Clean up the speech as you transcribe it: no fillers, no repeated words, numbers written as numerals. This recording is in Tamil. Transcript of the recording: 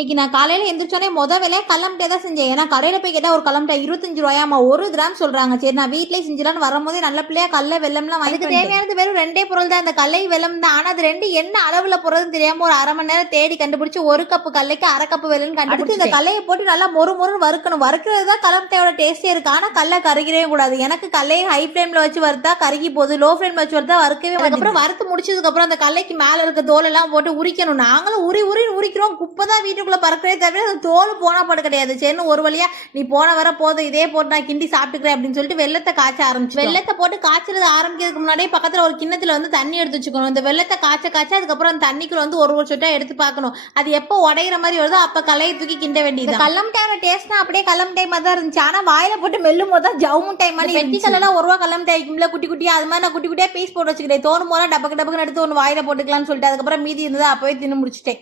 இன்னைக்கு நான் காலையில எந்திரிச்சோன்னே வேலையா கல்லமிட்டே தான் செஞ்சேன். ஏன்னா கடையில போய் கேட்டா ஒரு கல்லமிட்டை 25 ரூபாயாமா 1 கிராம் சொல்றாங்க. சரி நான் வீட்லயே செஞ்சிடலான்னு வரும்போதே நல்ல பிள்ளையா கல்ல வெள்ளம்லாம் அதுக்கு தேவையானது வெறும் 2 பொருள் தான், இந்த கல்லை வெள்ளம் தான். ஆனா அது 2 என்ன அளவுல போறதுன்னு தெரியாம ஒரு அரை மணி நேரம் தேடி கண்டுபிடிச்சு 1 கப்பு கல்லைக்கு 1/2 கப்பு வெள்ளம் கண்டுபிடிச்சு இந்த கல்லையை போட்டு நல்லா மொறுன்னு வறுக்கணும். வறுக்கிறது தான் கல்லமிட்டையோட டேஸ்டே இருக்கு. ஆனா கல்லை கருகிறவே கூடாது. எனக்கு கல்லையை ஹை ஃபிளேம்ல வச்சு வறுத்தா கருகி போகுது, லோ ஃபிளேம்ல வச்சு வறுத்தா வறுக்கவே. அதுக்கப்புறம் வறுத்து முடிச்சதுக்கு அப்புறம் அந்த கல்லைக்கு மேல இருக்க தோல் எல்லாம் போட்டு உரிக்கணும். நாங்களும் உரிக்கிறோம். குப்பை தான் வீட்டுக்குள்ள பறக்கிறதே தவிர அது தோல் போனா பாடு கிடையாது. சரின்னு ஒரு வழியா நீ போன வர போதும் இதே போட்டு நான் கிண்டி சாப்பிட்டுக்கிறேன் அப்படின்னு சொல்லிட்டு வெள்ளத்தை காய்ச்ச ஆரம்பிச்சு. வெள்ளத்தை போட்டு காய்ச்சறது ஆரம்பிக்கிறதுக்கு முன்னாடியே பக்கத்துல ஒரு கிண்ணத்துல தண்ணி எடுத்து வச்சுக்கணும். இந்த வெள்ளத்தை காய்ச்ச அதுக்கப்புறம் அந்த தண்ணிக்குள்ள ஒரு சொட்டா எடுத்து பார்க்கணும். அது எப்போ உடையிற மாதிரி வருதோ அப்ப கலையை தூக்கி கிண்ட வேண்டியது. கல்லமிட்டாயோட டேஸ்ட்னா அப்படியே கல்லமிட்டாய் மாதிரி தான் இருந்துச்சு. ஆனா வாயில போட்டு மெல்லும் போது தான் ஜவு மிட்டாய் மாதிரி. வெட்டி கல்லாம் 1 ரூபா கல்லமிட்டாய் குட்டி குட்டியா அது மாதிரி நான் குட்டி குட்டியா பீஸ் போட்டு வச்சுக்கிட்டேன். தோணும் போல டபக்கு டபக்குன்னு எடுத்து ஒன்று வாயில போட்டுக்கலாம்னு சொல்லிட்டு அதுக்கப்புறம் மீதி இருந்தது அப்பவே தின்னு முடிச்சுட்டேன்.